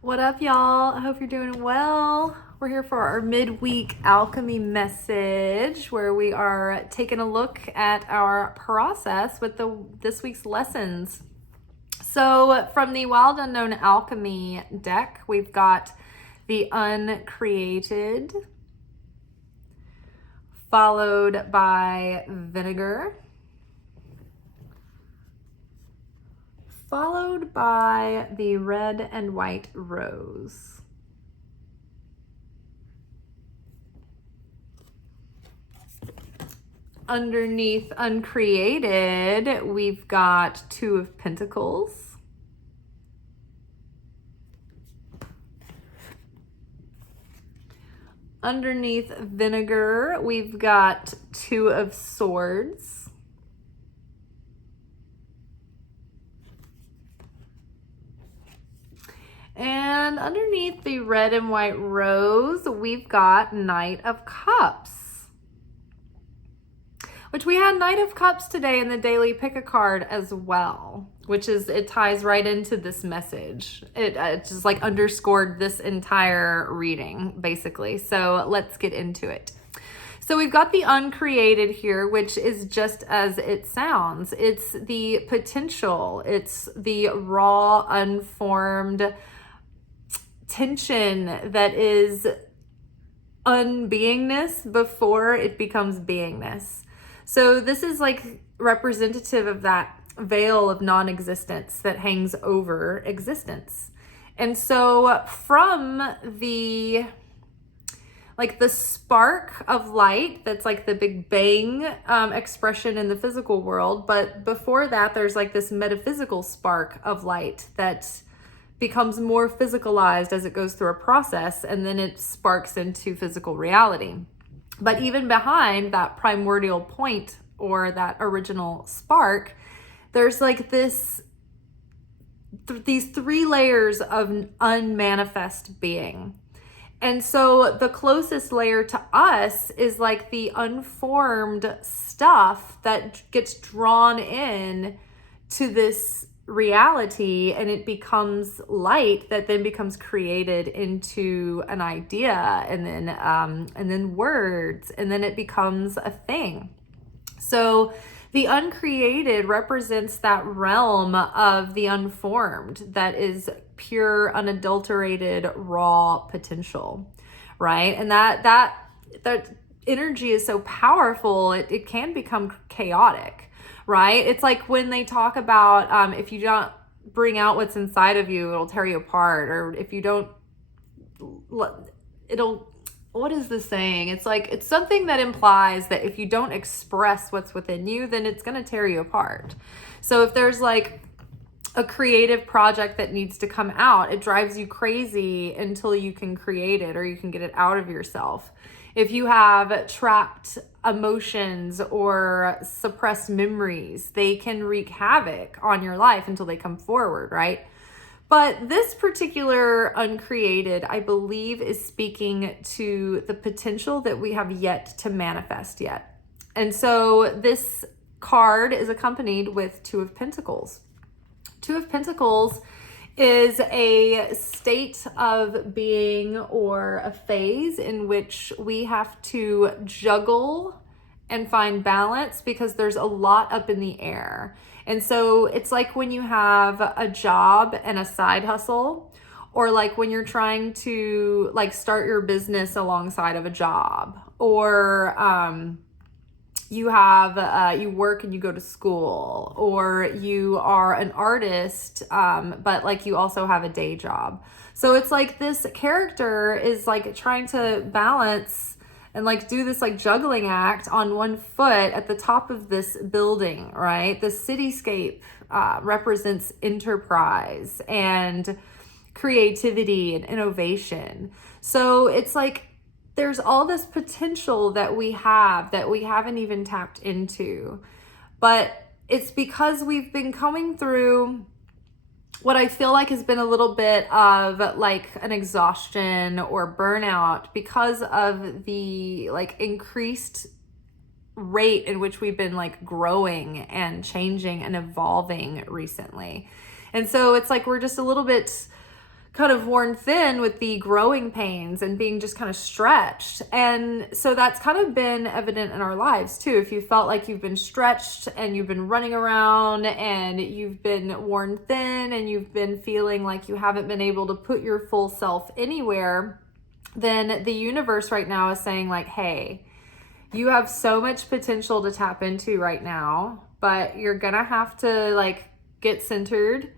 What up, y'all? I hope you're doing well. We're here for our midweek alchemy message where we are taking a look at our process with this week's lessons. So from the Wild Unknown Alchemy deck, we've got the Uncreated, followed by Vinegar, followed by the Red and White Rose. Underneath Uncreated, we've got Two of Pentacles. Underneath Vinegar, we've got Two of Swords. And underneath the Red and White Rose, we've got Knight of Cups, which we had Knight of Cups today in the daily pick a card as well, which is, it ties right into this message. It just like underscored this entire reading basically. So let's get into it. So we've got the Uncreated here, which is just as it sounds. It's the potential. It's the raw, unformed tension that is unbeingness before it becomes beingness. So this is like representative of that veil of non-existence that hangs over existence. And so from the spark of light, that's like the big bang expression in the physical world. But before that, there's like this metaphysical spark of light that becomes more physicalized as it goes through a process, and then it sparks into physical reality. But even behind that primordial point or that original spark, there's like these three layers of unmanifest being. And so the closest layer to us is like the unformed stuff that gets drawn in to this reality, and it becomes light that then becomes created into an idea, and then words, and then it becomes a thing. So the Uncreated represents that realm of the unformed that is pure, unadulterated, raw potential, right? And that energy is so powerful, it can become chaotic, right? It's like when they talk about if you don't bring out what's inside of you, it'll tear you apart. Or if you don't, what is the saying? It's like, it's something that implies that if you don't express what's within you, then it's going to tear you apart. So if there's like a creative project that needs to come out, it drives you crazy until you can create it or you can get it out of yourself. If you have trapped emotions or suppressed memories, they can wreak havoc on your life until they come forward, right? But this particular Uncreated, I believe, is speaking to the potential that we have yet to manifest yet. And so this card is accompanied with Two of Pentacles. Two of Pentacles is a state of being or a phase in which we have to juggle and find balance because there's a lot up in the air. And so it's like when you have a job and a side hustle, or like when you're trying to like start your business alongside of a job, or you have you work and you go to school, or you are an artist but like you also have a day job. So it's like this character is like trying to balance and like do this like juggling act on one foot at the top of this building, right? The cityscape represents enterprise and creativity and innovation. So it's like there's all this potential that we haven't even tapped into. But it's because we've been coming through what I feel like has been a little bit of like an exhaustion or burnout because of the like increased rate in which we've been like growing and changing and evolving recently. And so it's like we're just a little bit kind of worn thin with the growing pains and being just kind of stretched. And so that's kind of been evident in our lives too. If you felt like you've been stretched and you've been running around and you've been worn thin and you've been feeling like you haven't been able to put your full self anywhere, then the universe right now is saying like, hey, you have so much potential to tap into right now, but you're gonna have to like get centered,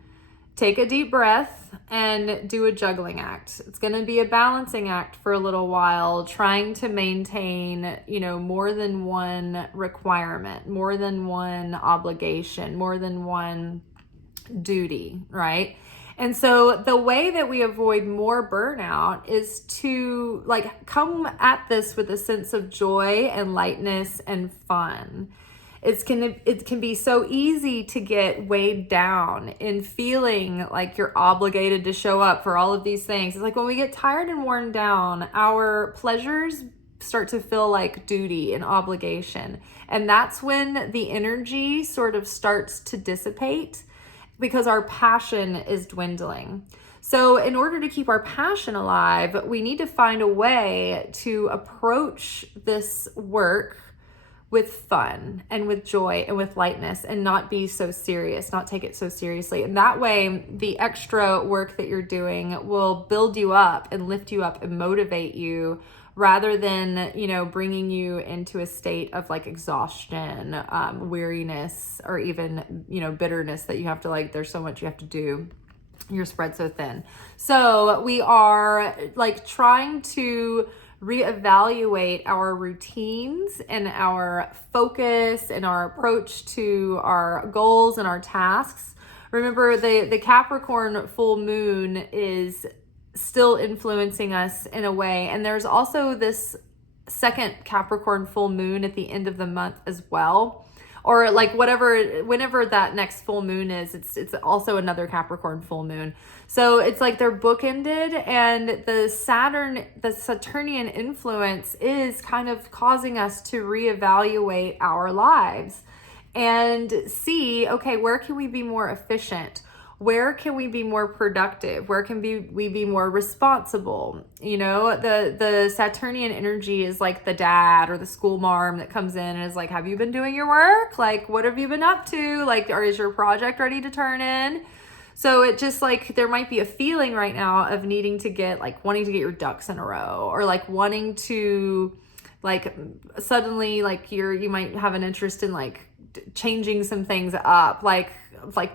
take a deep breath, and do a juggling act. It's going to be a balancing act for a little while, trying to maintain, more than one requirement, more than one obligation, more than one duty, right? And so the way that we avoid more burnout is to like come at this with a sense of joy and lightness and fun. It can be so easy to get weighed down in feeling like you're obligated to show up for all of these things. It's like when we get tired and worn down, our pleasures start to feel like duty and obligation. And that's when the energy sort of starts to dissipate because our passion is dwindling. So in order to keep our passion alive, we need to find a way to approach this work with fun and with joy and with lightness and not be so serious, not take it so seriously. And that way, the extra work that you're doing will build you up and lift you up and motivate you rather than, bringing you into a state of like exhaustion, weariness, or even, bitterness that you have to like, there's so much you have to do. You're spread so thin. So we are like trying to reevaluate our routines and our focus and our approach to our goals and our tasks. Remember, the Capricorn full moon is still influencing us in a way. And there's also this second Capricorn full moon at the end of the month as well. Or like whenever that next full moon is, it's also another Capricorn full moon. So it's like they're bookended, and the Saturnian influence is kind of causing us to reevaluate our lives and see, okay, where can we be more efficient? Where can we be more productive? Where can we be more responsible? The Saturnian energy is like the dad or the school marm that comes in and is like, have you been doing your work? Like, what have you been up to? Like, or is your project ready to turn in? So it just like, there might be a feeling right now of wanting to get your ducks in a row, or like wanting to like suddenly like you might have an interest in like changing some things up, like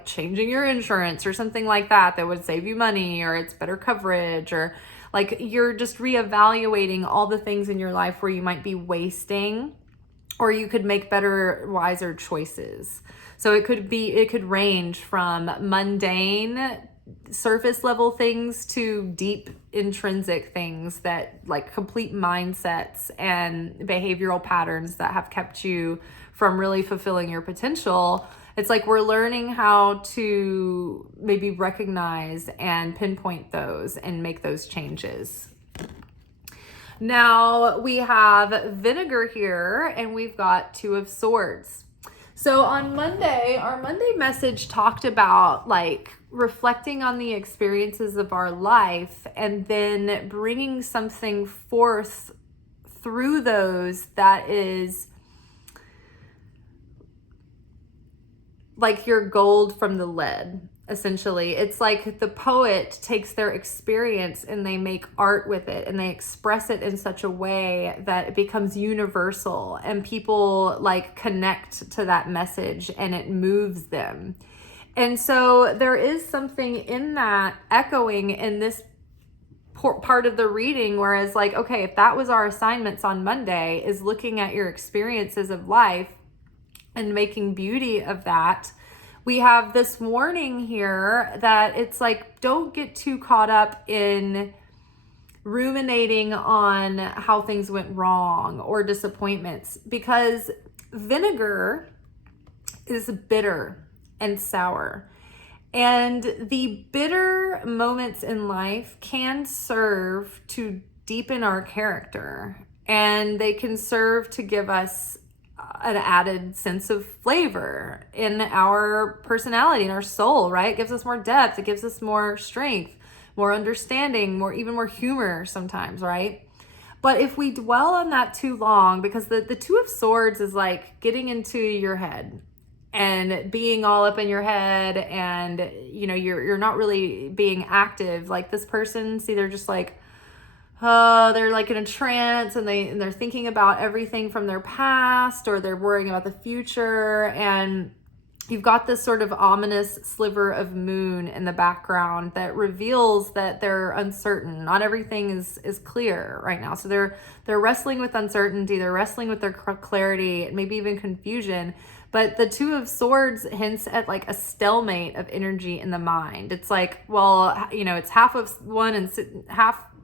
changing your insurance or something like that would save you money, or it's better coverage, or like you're just reevaluating all the things in your life where you might be wasting, or you could make better, wiser choices. So it could range from mundane surface level things to deep intrinsic things that like complete mindsets and behavioral patterns that have kept you from really fulfilling your potential. It's like we're learning how to maybe recognize and pinpoint those and make those changes. Now we have Vinegar here, and we've got Two of Swords. So on Monday, our Monday message talked about like reflecting on the experiences of our life and then bringing something forth through those that is like your gold from the lead, essentially. It's like the poet takes their experience and they make art with it, and they express it in such a way that it becomes universal, and people like connect to that message and it moves them. And so there is something in that echoing in this part of the reading, whereas like, okay, if that was our assignments on Monday, is looking at your experiences of life and making beauty of that, we have this warning here that it's like, don't get too caught up in ruminating on how things went wrong or disappointments, because vinegar is bitter and sour. And the bitter moments in life can serve to deepen our character, and they can serve to give us an added sense of flavor in our personality, in our soul, right? It gives us more depth, it gives us more strength. more understanding, even more humor sometimes, right? But if we dwell on that too long, because the Two of Swords is like getting into your head and being all up in your head, and you're not really being active. Like this person, see, they're just like, they're like in a trance, and they're thinking about everything from their past, or they're worrying about the future, and you've got this sort of ominous sliver of moon in the background that reveals that they're uncertain. Not everything is clear right now. So they're wrestling with uncertainty. They're wrestling with their clarity, maybe even confusion. But the Two of Swords hints at like a stalemate of energy in the mind. It's like, well, it's half of one and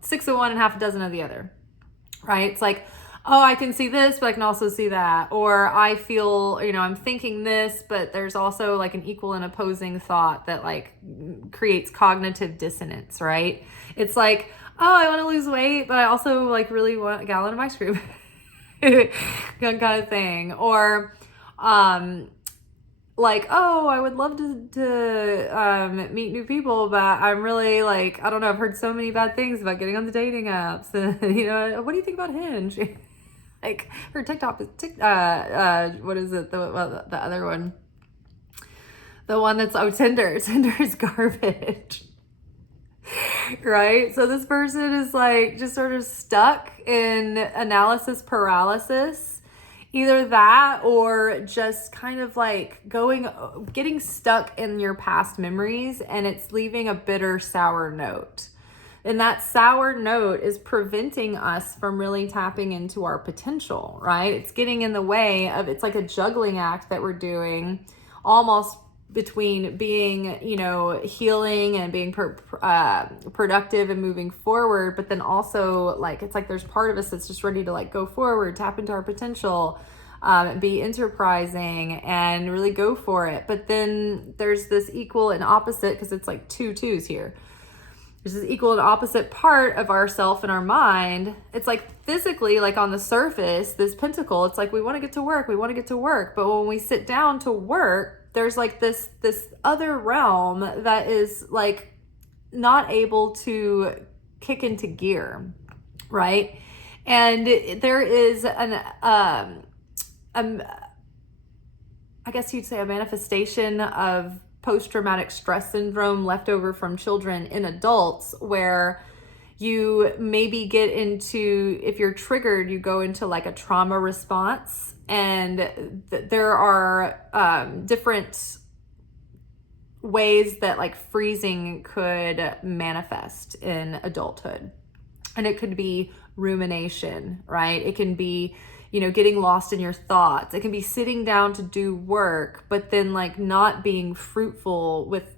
six of one and half a dozen of the other, right? It's like, oh, I can see this, but I can also see that. Or I feel, I'm thinking this, but there's also like an equal and opposing thought that like creates cognitive dissonance, right? It's like, oh, I want to lose weight, but I also like really want a gallon of ice cream kind of thing. Or, like, oh, I would love to meet new people, but I'm really like, I don't know, I've heard so many bad things about getting on the dating apps. What do you think about Hinge? Like her TikTok is what is it? The other one, the one that's Tinder. Tinder is garbage, right? So this person is like just sort of stuck in analysis paralysis, either that or just kind of like getting stuck in your past memories, and it's leaving a bitter, sour note. And that sour note is preventing us from really tapping into our potential, right? It's getting in the way of, it's like a juggling act that we're doing almost between being, healing and being productive and moving forward. But then also like, it's like there's part of us that's just ready to like go forward, tap into our potential, be enterprising and really go for it. But then there's this equal and opposite, because it's like two twos here. There's this equal and opposite part of ourself and our mind. It's like physically, like on the surface, this pentacle, it's like we want to get to work. But when we sit down to work, there's like this other realm that is like not able to kick into gear, right? And there is I guess you'd say a manifestation of post-traumatic stress syndrome left over from children in adults, where you maybe get into, if you're triggered, you go into like a trauma response, and there are different ways that like freezing could manifest in adulthood. And it could be rumination, right? It can be getting lost in your thoughts. It can be sitting down to do work, but then like not being fruitful with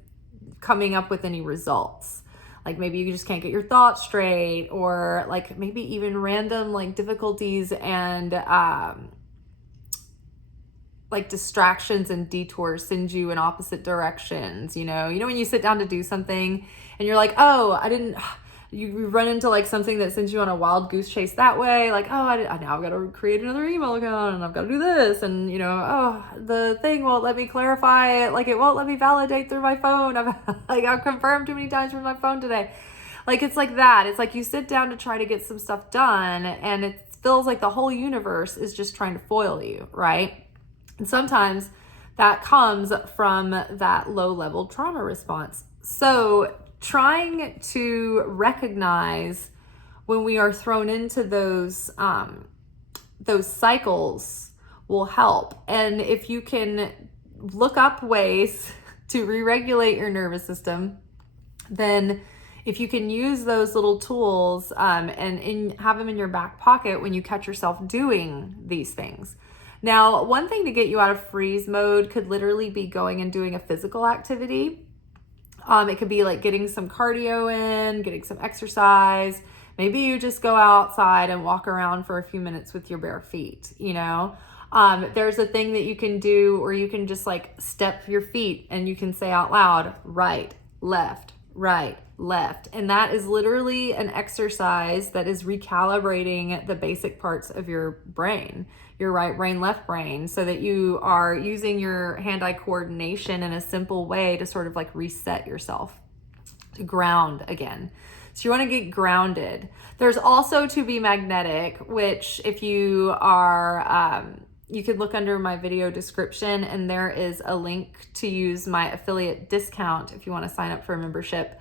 coming up with any results. Like maybe you just can't get your thoughts straight, or like maybe even random like difficulties and like distractions and detours send you in opposite directions. When you sit down to do something and you're like, oh, you run into like something that sends you on a wild goose chase that way. Like, oh, now I've got to create another email account, and I've got to do this. And, the thing won't let me clarify it. Like, it won't let me validate through my phone. I've confirmed too many times from my phone today. Like, it's like that. It's like you sit down to try to get some stuff done, and it feels like the whole universe is just trying to foil you, right? And sometimes that comes from that low-level trauma response. So trying to recognize when we are thrown into those cycles will help. And if you can look up ways to re-regulate your nervous system, then if you can use those little tools and have them in your back pocket when you catch yourself doing these things. Now, one thing to get you out of freeze mode could literally be going and doing a physical activity. It could be like getting some cardio in, getting some exercise. Maybe you just go outside and walk around for a few minutes with your bare feet, There's a thing that you can do, or you can just like step your feet and you can say out loud, right, left. And that is literally an exercise that is recalibrating the basic parts of your brain, your right brain, left brain, so that you are using your hand-eye coordination in a simple way to sort of like reset yourself. to ground again. So you want to get grounded. There's also to be magnetic, which if you are, you can look under my video description and there is a link to use my affiliate discount if you want to sign up for a membership.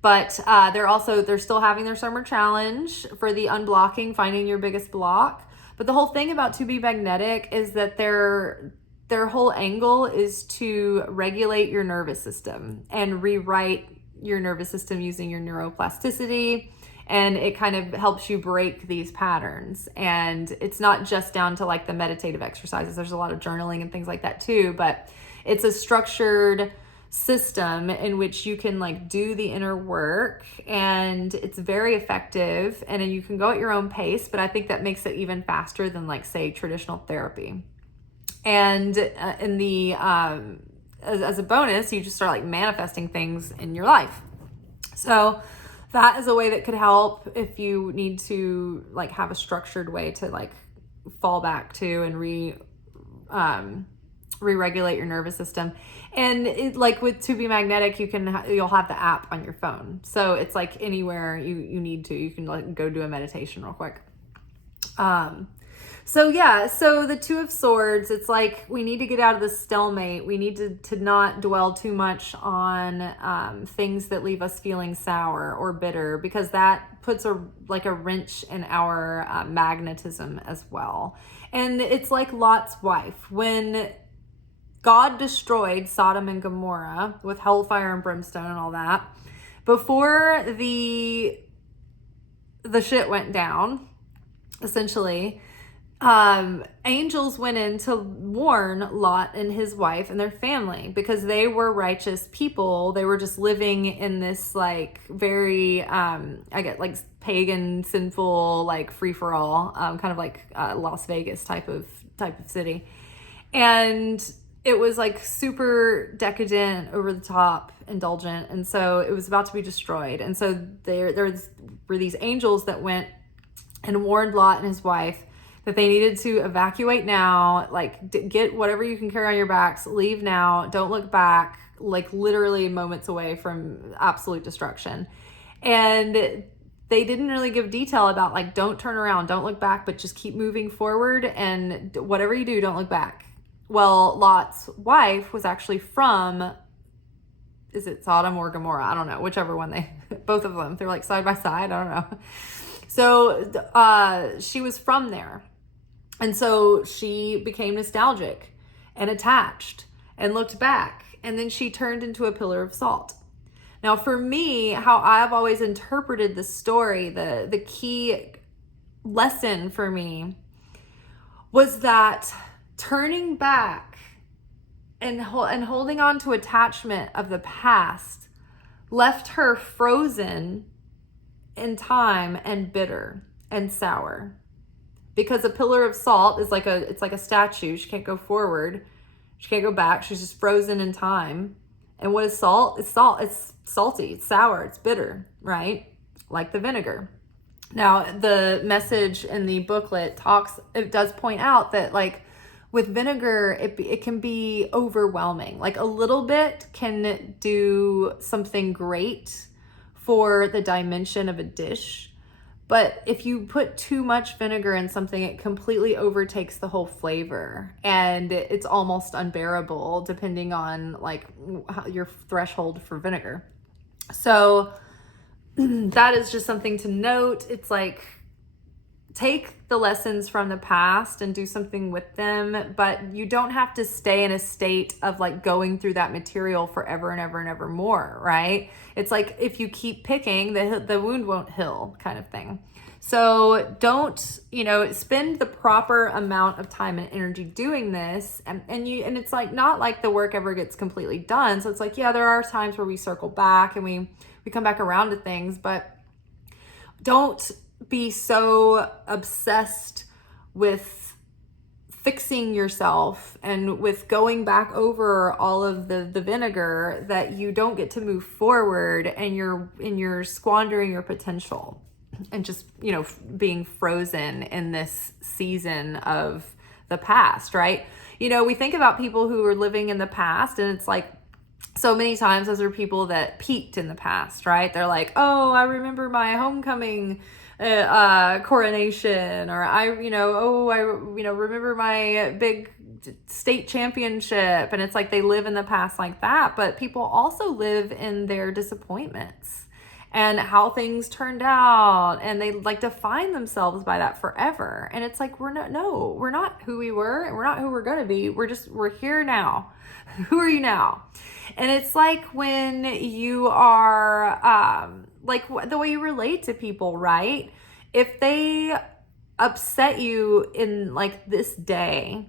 But they're still having their summer challenge for the Unblocking, finding your biggest block. But the whole thing about to be magnetic is that their whole angle is to regulate your nervous system and rewrite your nervous system using your neuroplasticity, and it kind of helps you break these patterns. And it's not just down to like the meditative exercises. There's a lot of journaling and things like that too, but it's a structured system in which you can like do the inner work, and it's very effective, and you can go at your own pace, but I think that makes it even faster than like say traditional therapy. And in the as a bonus, you just start like manifesting things in your life. So that is a way that could help if you need to like have a structured way to like fall back to and re-regulate your nervous system. And it, like with To Be Magnetic, you'll have the app on your phone. So it's like anywhere you need to, you can like go do a meditation real quick. So the Two of Swords, it's like we need to get out of the stalemate. We need to not dwell too much on things that leave us feeling sour or bitter, because that puts a wrench in our magnetism as well. And it's like Lot's wife. When God destroyed Sodom and Gomorrah with hellfire and brimstone and all that, before the shit went down, essentially, angels went in to warn Lot and his wife and their family, because they were righteous people. They were just living in this like very, like pagan, sinful, like free for all, kind of like Las Vegas type of city. And it was like super decadent, over the top, indulgent. And so it was about to be destroyed. And so there were these angels that went and warned Lot and his wife that they needed to evacuate now, like get whatever you can carry on your backs, leave now, don't look back, like literally moments away from absolute destruction. And they didn't really give detail about like, don't turn around, don't look back, but just keep moving forward, and whatever you do, don't look back. Well, Lot's wife was actually from, is it Sodom or Gomorrah? I don't know, whichever one both of them, they're like side by side, I don't know. So she was from there. And so she became nostalgic and attached and looked back, and then she turned into a pillar of salt. Now, for me, how I've always interpreted the story, the key lesson for me was that turning back and holding on to attachment of the past left her frozen in time and bitter and sour. Because a pillar of salt is it's like a statue. She can't go forward. She can't go back. She's just frozen in time. And what is salt? It's salt. It's salty. It's sour. It's bitter, right? Like the vinegar. Now, the message in the booklet it does point out that like with vinegar, it can be overwhelming. Like a little bit can do something great for the dimension of a dish. But if you put too much vinegar in something, it completely overtakes the whole flavor, and it's almost unbearable depending on like your threshold for vinegar. So that is just something to note. It's like, take the lessons from the past and do something with them, but you don't have to stay in a state of like going through that material forever and ever and ever more, right? It's like if you keep picking, the wound won't heal, kind of thing. So don't, spend the proper amount of time and energy doing this, and it's like not like the work ever gets completely done. So it's like, yeah, there are times where we circle back and we come back around to things, but don't be so obsessed with fixing yourself and with going back over all of the vinegar that you don't get to move forward, and you're squandering your potential and just, being frozen in this season of the past, right? We think about people who are living in the past, and it's like so many times those are people that peaked in the past, right? They're like, oh, I remember my homecoming coronation, or I remember my big state championship. And it's like they live in the past like that. But people also live in their disappointments and how things turned out, and they like define themselves by that forever. And it's like, we're not who we were, and we're not who we're going to be. We're here now. Who are you now? And it's like when you are like the way you relate to people, right? If they upset you in like this day,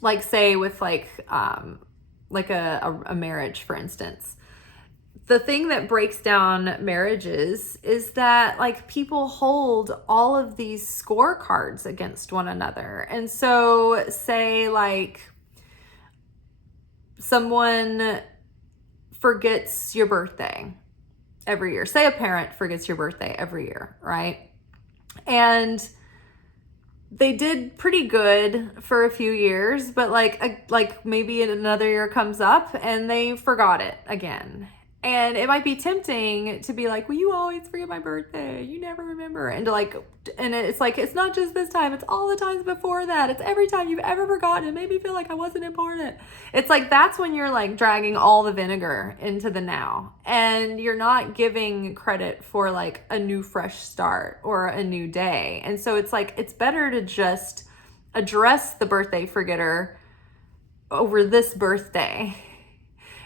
like say with like a marriage, for instance, the thing that breaks down marriages is that like people hold all of these scorecards against one another. And so say like someone forgets your birthday every year. Say a parent forgets your birthday every year, right? And they did pretty good for a few years, but like maybe another year comes up and they forgot it again. And it might be tempting to be like, well, you always forget my birthday. You never remember. And it's like, it's not just this time. It's all the times before that. It's every time you've ever forgotten. It made me feel like I wasn't important. It's like, that's when you're like dragging all the vinegar into the now. And you're not giving credit for like a new fresh start or a new day. And so it's like, it's better to just address the birthday forgetter over this birthday.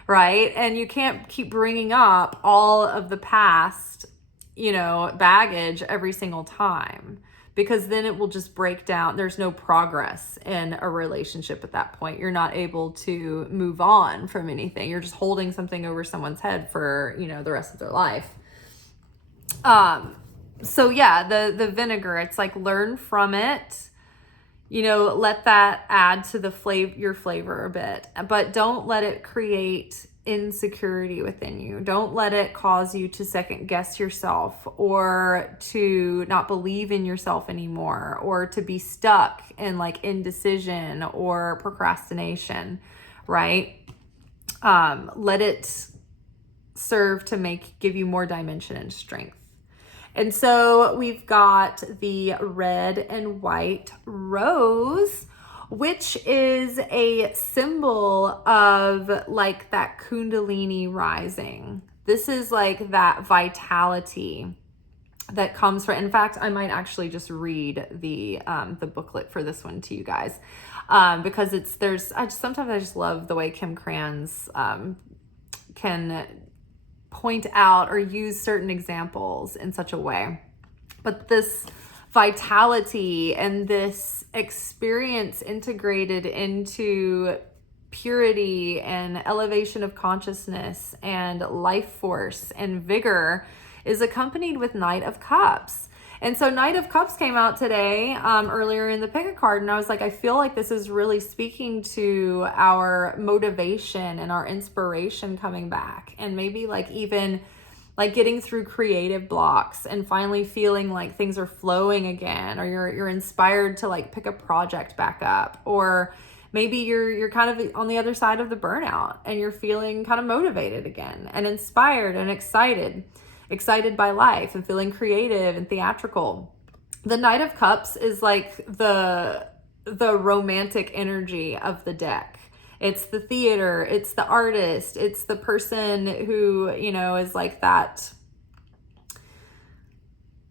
Right? And you can't keep bringing up all of the past, baggage every single time, because then it will just break down. There's no progress in a relationship at that point. You're not able to move on from anything. You're just holding something over someone's head for, the rest of their life. So yeah, the vinegar, it's like, learn from it. Let that add to the your flavor a bit, but don't let it create insecurity within you. Don't let it cause you to second guess yourself, or to not believe in yourself anymore, or to be stuck in like indecision or procrastination, right? Let it serve to give you more dimension and strength. And so we've got the red and white rose, which is a symbol of like that kundalini rising. This is like that vitality that comes from, in fact, I might actually just read the booklet for this one to you guys. Because sometimes I just love the way Kim Krans can point out or use certain examples in such a way. But this vitality and this experience integrated into purity and elevation of consciousness and life force and vigor is accompanied with Knight of Cups. And so Knight of Cups came out today, earlier in the pick a card. And I was like, I feel like this is really speaking to our motivation and our inspiration coming back. And maybe like even like getting through creative blocks and finally feeling like things are flowing again, or you're inspired to like pick a project back up, or maybe you're kind of on the other side of the burnout and you're feeling kind of motivated again and inspired and excited by life and feeling creative and theatrical. The Knight of Cups is like the romantic energy of the deck. It's the theater, it's the artist, it's the person who, is like that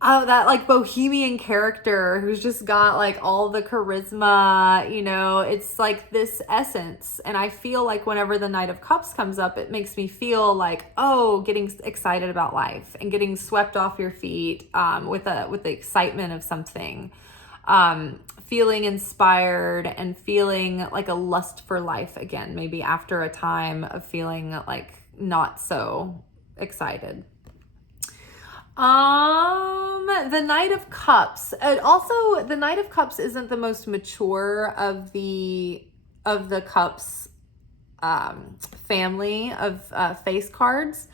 like bohemian character who's just got like all the charisma, it's like this essence. And I feel like whenever the Knight of Cups comes up, it makes me feel like, getting excited about life and getting swept off your feet with the excitement of something, feeling inspired and feeling like a lust for life again, maybe after a time of feeling like not so excited. The Knight of Cups. Also, the Knight of Cups isn't the most mature of the cups family of face cards.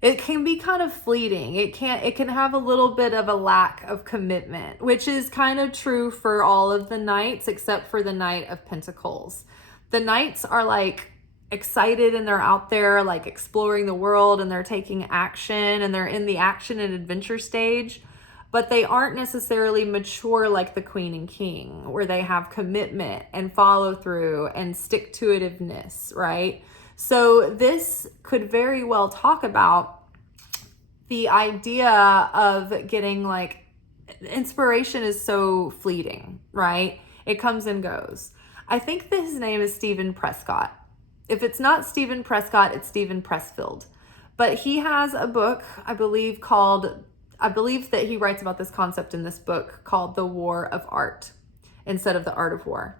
It can be kind of fleeting. It can have a little bit of a lack of commitment, which is kind of true for all of the knights except for the Knight of Pentacles. The knights are like excited and they're out there like exploring the world and they're taking action and they're in the action and adventure stage, but they aren't necessarily mature like the queen and king, where they have commitment and follow through and stick to itiveness, right? So this could very well talk about the idea of getting like, inspiration is so fleeting, right? It comes and goes. I think that his name is Stephen Prescott. If it's not Stephen Prescott, it's Stephen Pressfield. But he has a book, I believe that he writes about this concept in this book called The War of Art instead of The Art of War.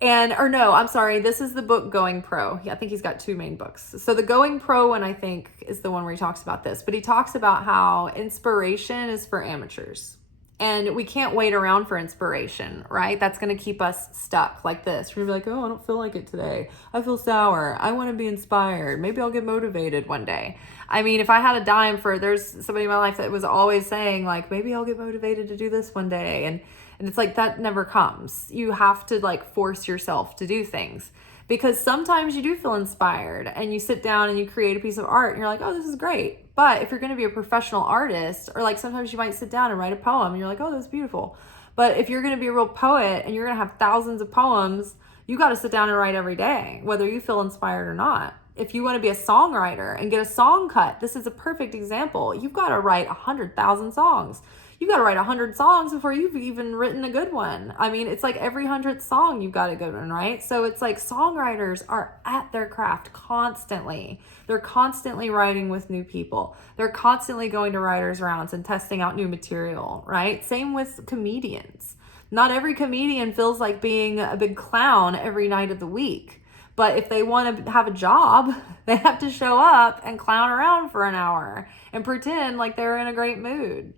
This is the book Going Pro. I think he's got two main books. So the Going Pro one, I think, is the one where he talks about this. But he talks about how inspiration is for amateurs. And we can't wait around for inspiration, right? That's going to keep us stuck like this. We're going to be like, oh, I don't feel like it today. I feel sour. I want to be inspired. Maybe I'll get motivated one day. I mean, if I had a dime there's somebody in my life that was always saying like, maybe I'll get motivated to do this one day. And it's like, that never comes. You have to like force yourself to do things, because sometimes you do feel inspired and you sit down and you create a piece of art and you're like, oh, this is great. But if you're going to be a professional artist, or like sometimes you might sit down and write a poem and you're like, oh, that's beautiful. But if you're going to be a real poet and you're going to have thousands of poems, you got to sit down and write every day, whether you feel inspired or not. If you want to be a songwriter and get a song cut, this is a perfect example. You've got to write 100,000 songs. You got to write 100 songs before you've even written a good one. I mean, it's like every 100th song you've got a good one, right? So it's like songwriters are at their craft constantly. They're constantly writing with new people. They're constantly going to writers' rounds and testing out new material, right? Same with comedians. Not every comedian feels like being a big clown every night of the week. But if they want to have a job, they have to show up and clown around for an hour and pretend like they're in a great mood,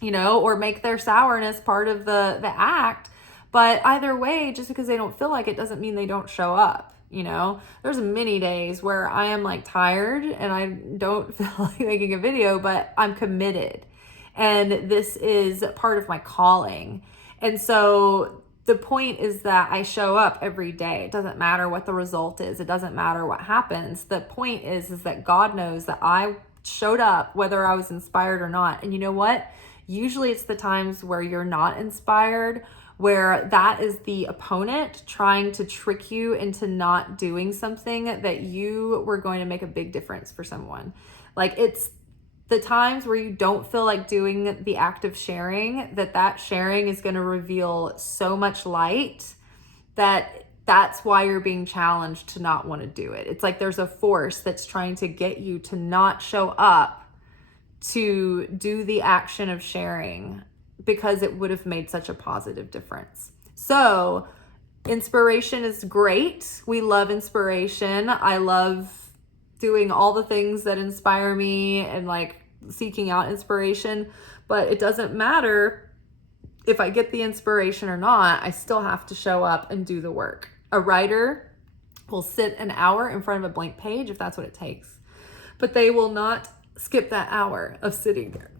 or make their sourness part of the act. But either way, just because they don't feel like it doesn't mean they don't show up. There's many days where I am like tired and I don't feel like making a video, but I'm committed. And this is part of my calling. And so the point is that I show up every day. It doesn't matter what the result is. It doesn't matter what happens. The point is that God knows that I showed up whether I was inspired or not. And you know what? Usually it's the times where you're not inspired, where that is the opponent trying to trick you into not doing something that you were going to make a big difference for someone. Like, it's the times where you don't feel like doing the act of sharing, that sharing is going to reveal so much light that's why you're being challenged to not want to do it. It's like there's a force that's trying to get you to not show up to do the action of sharing, because it would have made such a positive difference. So inspiration is great. We love inspiration. I love doing all the things that inspire me and like seeking out inspiration, but it doesn't matter if I get the inspiration or not. I still have to show up and do the work. A writer will sit an hour in front of a blank page if that's what it takes, but they will not skip that hour of sitting there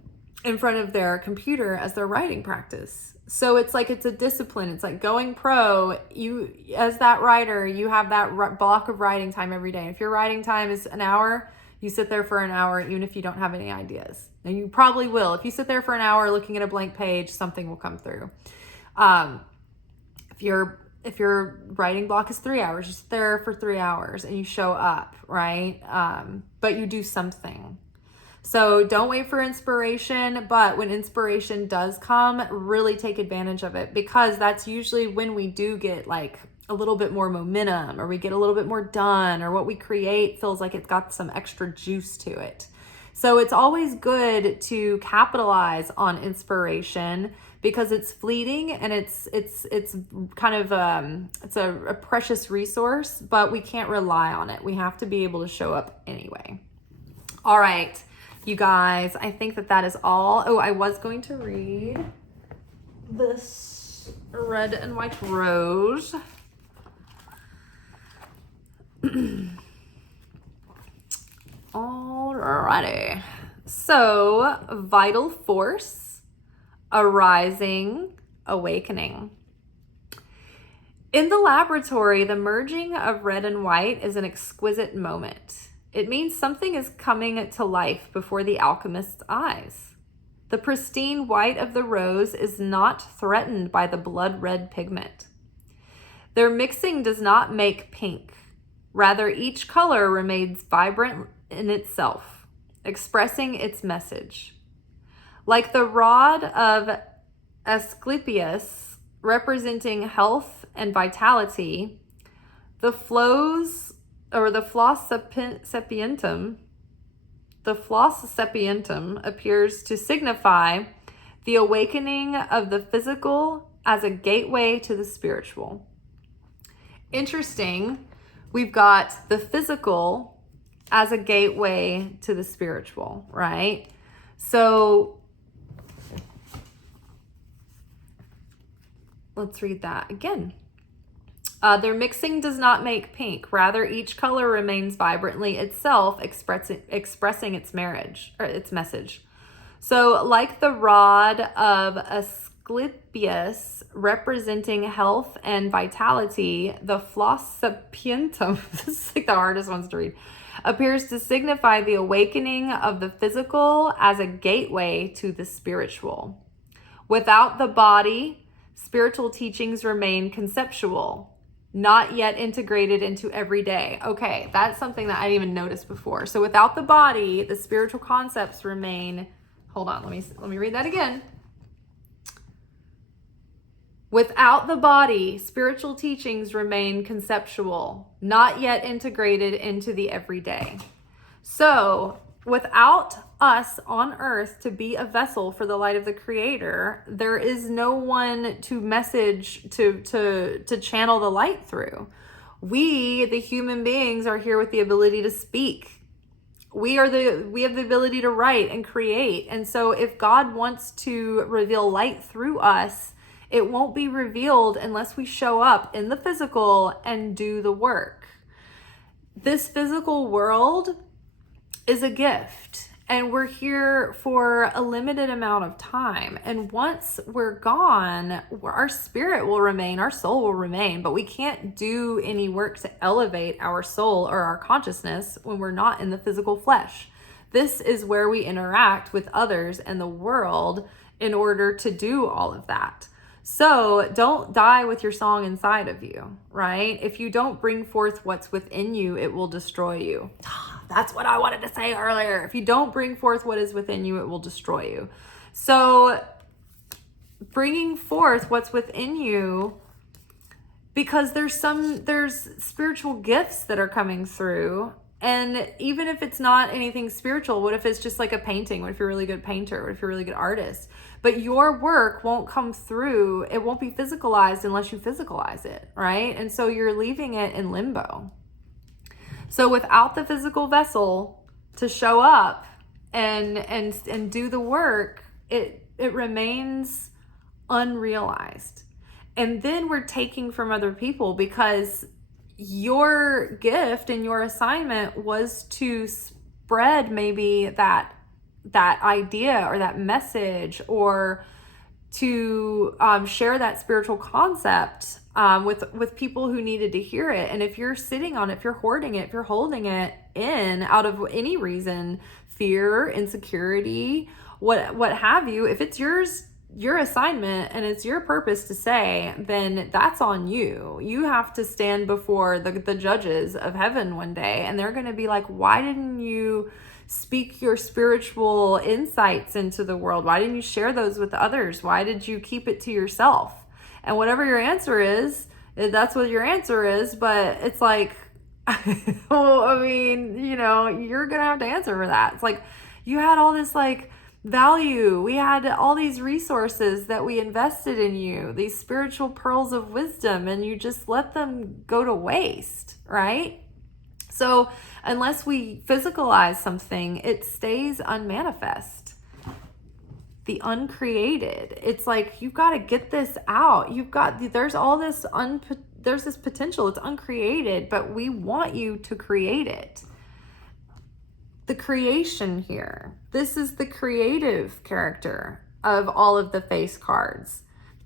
in front of their computer as their writing practice. So it's like, it's a discipline. It's like going pro. You, as that writer, you have that block of writing time every day. If your writing time is an hour, you sit there for an hour, even if you don't have any ideas. And you probably will. If you sit there for an hour looking at a blank page, something will come through. If your writing block is 3 hours, you sit there for 3 hours and you show up, right? But you do something. So don't wait for inspiration, but when inspiration does come, really take advantage of it, because that's usually when we do get like a little bit more momentum, or we get a little bit more done, or what we create feels like it's got some extra juice to it. So it's always good to capitalize on inspiration, because it's fleeting and it's kind of it's a precious resource, but we can't rely on it. We have to be able to show up anyway. All right, you guys, I think that is all. Oh, I was going to read this red and white rose. Alrighty. So, vital force, arising, awakening. In the laboratory, the merging of red and white is an exquisite moment. It means something is coming to life before the alchemist's eyes. The pristine white of the rose is not threatened by the blood red pigment. Their mixing does not make pink. Rather, each color remains vibrant in itself, expressing its message. Like the rod of Asclepius, representing health and vitality, the flows, or the floss sapientum appears to signify the awakening of the physical as a gateway to the spiritual. Interesting. We've got the physical as a gateway to the spiritual, right? So let's read that again. Their mixing does not make pink. Rather, each color remains vibrantly itself, expressing its message. So, like the rod of Asclepius, representing health and vitality, the floss sapientum, this is like the hardest ones to read, appears to signify the awakening of the physical as a gateway to the spiritual. Without the body, spiritual teachings remain conceptual, not yet integrated into everyday. Okay, that's something that I didn't even notice before. So without the body, the spiritual concepts remain, hold on, let me read that again. Without the body, spiritual teachings remain conceptual, not yet integrated into the everyday. So without us on earth to be a vessel for the light of the Creator, there is no one to message, to channel the light through. We, the human beings, are here with the ability to speak. We have the ability to write and create. And so if God wants to reveal light through us, it won't be revealed unless we show up in the physical and do the work. This physical world is a gift, and we're here for a limited amount of time. And once we're gone, our spirit will remain, our soul will remain, but we can't do any work to elevate our soul or our consciousness when we're not in the physical flesh. This is where we interact with others and the world in order to do all of that. So don't die with your song inside of you, right? If you don't bring forth what's within you, it will destroy you. That's what I wanted to say earlier. If you don't bring forth what is within you, it will destroy you. So bringing forth what's within you, because there's spiritual gifts that are coming through. And even if it's not anything spiritual, what if it's just like a painting? What if you're a really good painter? What if you're a really good artist? But your work won't come through. It won't be physicalized unless you physicalize it, right? And so you're leaving it in limbo. So without the physical vessel to show up and do the work, it remains unrealized. And then we're taking from other people, because your gift and your assignment was to spread maybe that idea or that message, or to share that spiritual concept with people who needed to hear it. And if you're sitting on it, if you're hoarding it, if you're holding it in out of any reason, fear, insecurity, what have you, if it's your assignment and it's your purpose to say, then that's on you. You have to stand before the judges of heaven one day, and they're going to be like, why didn't you speak your spiritual insights into the world? Why didn't you share those with others? Why did you keep it to yourself? And whatever your answer is, that's what your answer is. But it's like, well, I mean, you're going to have to answer for that. It's like, you had all this like value. We had all these resources that we invested in you, these spiritual pearls of wisdom, and you just let them go to waste, right? So unless we physicalize something, it stays unmanifest. The uncreated. It's like, you've got to get this out. There's this potential. It's uncreated, but we want you to create it. The creation here. This is the creative character of all of the face cards.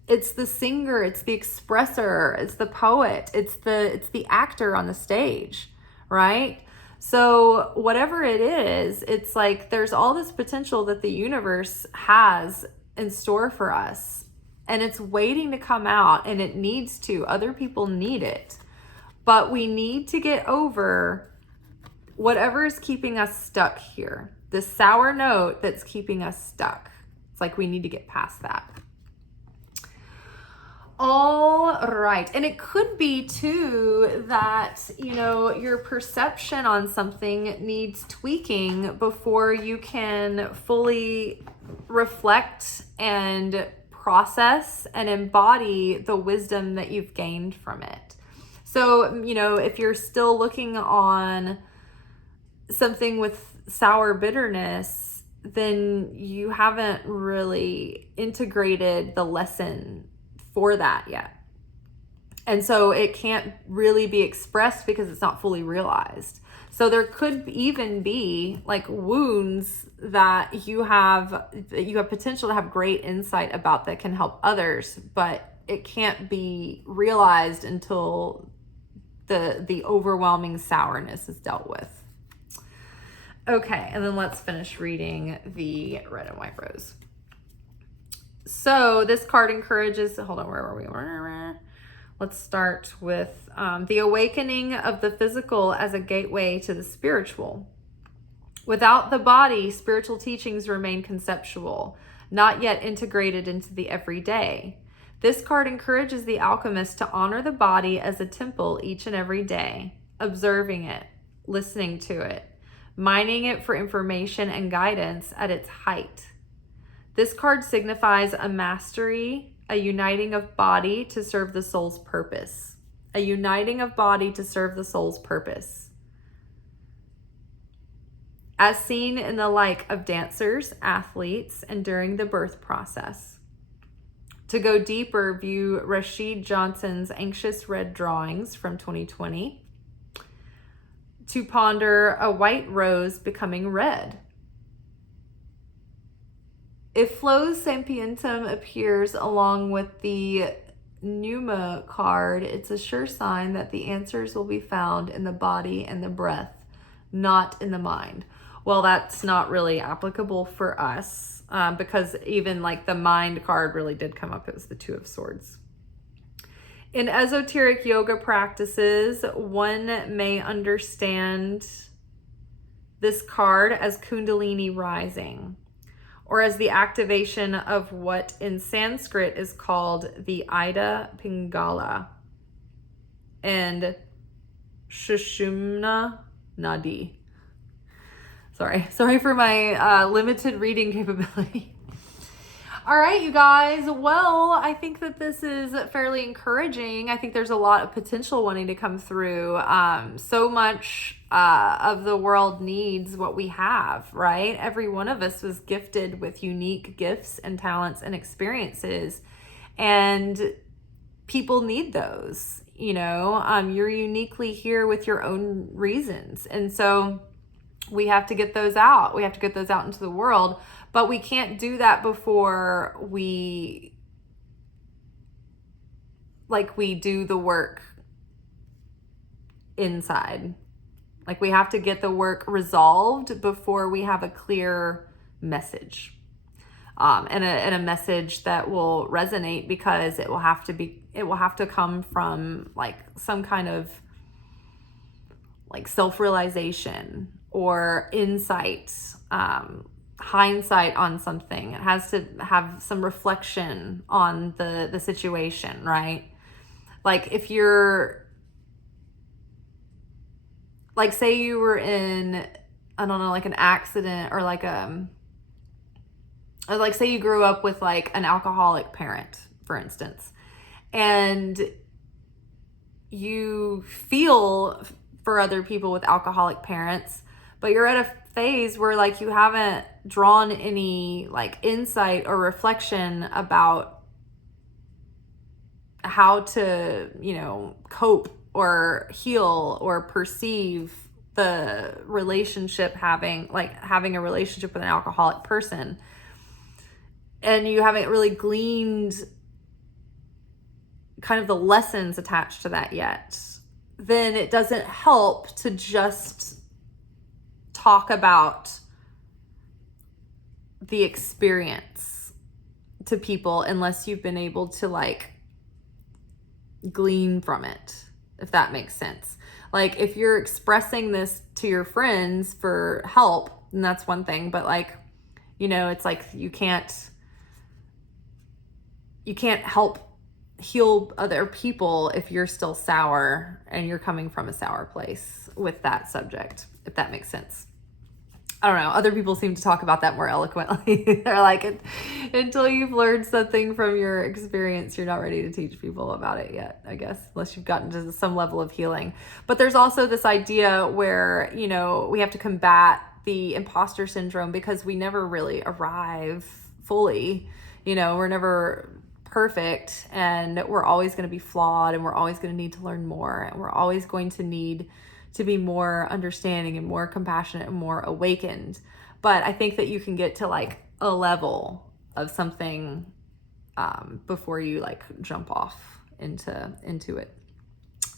It's the singer, it's the expresser, it's the poet, it's the actor on the stage, right? So whatever it is, it's like there's all this potential that the universe has in store for us, and it's waiting to come out, and it needs to. Other people need it. But we need to get over whatever is keeping us stuck here. The sour note that's keeping us stuck. It's like we need to get past that. All right. And it could be too that, your perception on something needs tweaking before you can fully reflect and process and embody the wisdom that you've gained from it. So, if you're still looking on something with sour bitterness, then you haven't really integrated the lesson for that yet. And so it can't really be expressed because it's not fully realized. So there could even be like wounds that you have potential to have great insight about that can help others, but it can't be realized until the overwhelming sourness is dealt with. Okay, and then let's finish reading the red and white rose. So this card encourages, hold on, where were we? Let's start with the awakening of the physical as a gateway to the spiritual. Without the body, spiritual teachings remain conceptual, not yet integrated into the everyday. This card encourages the alchemist to honor the body as a temple each and every day, observing it, listening to it, mining it for information and guidance at its height. This card signifies a mastery, a uniting of body to serve the soul's purpose. A uniting of body to serve the soul's purpose. As seen in the like of dancers, athletes, and during the birth process. To go deeper, view Rashid Johnson's Anxious Red Drawings from 2020. To ponder a white rose becoming red. If Flows Sapientum appears along with the Pneuma card, it's a sure sign that the answers will be found in the body and the breath, not in the mind. Well, that's not really applicable for us because even like the mind card really did come up. It was the Two of Swords. In esoteric yoga practices, one may understand this card as kundalini rising, or as the activation of what in Sanskrit is called the Ida Pingala and Sushumna Nadi. Sorry for my limited reading capability. All right, you guys. Well, I think that this is fairly encouraging. I think there's a lot of potential wanting to come through. So much of the world needs what we have, right? Every one of us was gifted with unique gifts and talents and experiences, and people need those. You're uniquely here with your own reasons, and so we have to get those out. We have to get those out into the world. But we can't do that before we do the work inside. Like we have to get the work resolved before we have a clear message. And a message that will resonate, because it will have to come from like some kind of like self-realization or insight, hindsight on something. It has to have some reflection on the situation, right? Like if you're like, say you were in, I don't know, like an accident, or like say you grew up with like an alcoholic parent, for instance, and you feel for other people with alcoholic parents, but you're at a phase where like you haven't drawn any like insight or reflection about how to, cope or heal or perceive the relationship, having a relationship with an alcoholic person, and you haven't really gleaned kind of the lessons attached to that yet, then it doesn't help to just talk about the experience to people unless you've been able to like glean from it, if that makes sense. Like if you're expressing this to your friends for help, and that's one thing, but like, you know, it's like you can't help heal other people if you're still sour and you're coming from a sour place with that subject, if that makes sense. I don't know. Other people seem to talk about that more eloquently. They're like, until you've learned something from your experience, you're not ready to teach people about it yet, I guess, unless you've gotten to some level of healing. But there's also this idea where, you know, we have to combat the imposter syndrome because we never really arrive fully. You know, we're never perfect, and we're always going to be flawed, and we're always going to need to learn more, and we're always going to need to be more understanding and more compassionate and more awakened. But I think that you can get to like a level of something before you like jump off into it.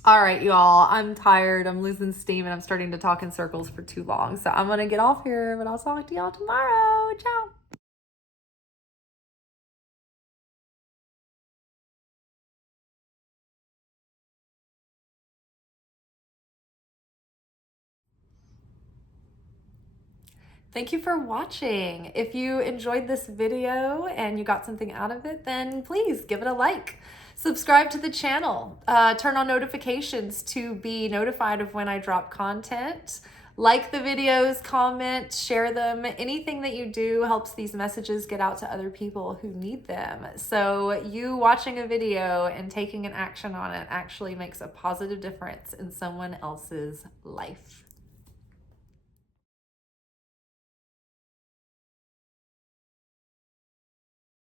All right, y'all, I'm tired. I'm losing steam and I'm starting to talk in circles for too long. So I'm going to get off here, but I'll talk to y'all tomorrow. Ciao. Thank you for watching. If you enjoyed this video and you got something out of it, then please give it a like. Subscribe to the channel. Turn on notifications to be notified of when I drop content. Like the videos, comment, share them. Anything that you do helps these messages get out to other people who need them. So you watching a video and taking an action on it actually makes a positive difference in someone else's life.